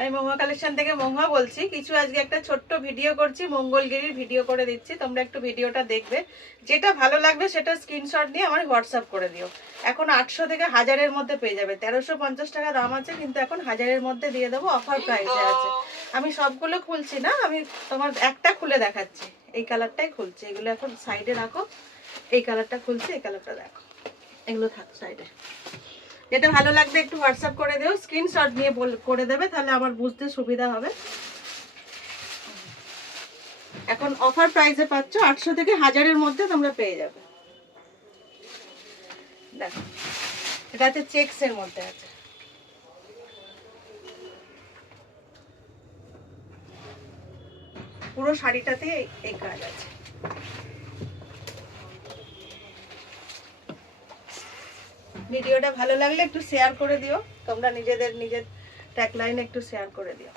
আমি মহুয়া কালেকশন থেকে মহুয়া বলছি। কিছু আজকে একটা ছোট্ট ভিডিও করছি, মঙ্গলগিরির ভিডিও করে দিচ্ছি, তোমরা একটু ভিডিওটা দেখবে। যেটা ভালো লাগবে সেটা স্ক্রিনশট নিয়ে আমার হোয়াটসঅ্যাপ করে দিও। এখন 800 থেকে 1000-এর মধ্যে পেয়ে যাবে। 1350 টাকা দাম আছে, কিন্তু এখন 1000-এর মধ্যে দিয়ে দেবো, অফার প্রাইসে আছে। আমি সবগুলো খুলছি না, আমি তোমার একটা খুলে দেখাচ্ছি। এই কালারটাই খুলছি, এগুলো এখন সাইডে রাখো। এই কালারটা খুলছি, এই কালারটা দেখো, এগুলো থাক সাইডে। যেটা ভালো লাগবে একটু হোয়াটসঅ্যাপ করে দিও, স্ক্রিনশট নিয়ে করে দেবে, তাহলে আমার বুঝতে সুবিধা হবে। এখন অফার প্রাইসে পাচ্ছ, 800 থেকে 1000-এর মধ্যে তোমরা পেয়ে যাবে। দেখো এটা আছে চেকসের মধ্যে আছে, পুরো শাড়িটাতে এই কাজ আছে। ভিডিওটা ভালো লাগলে একটু শেয়ার করে দিও, তোমরা নিজের ট্যাগলাইন একটু শেয়ার করে দিও।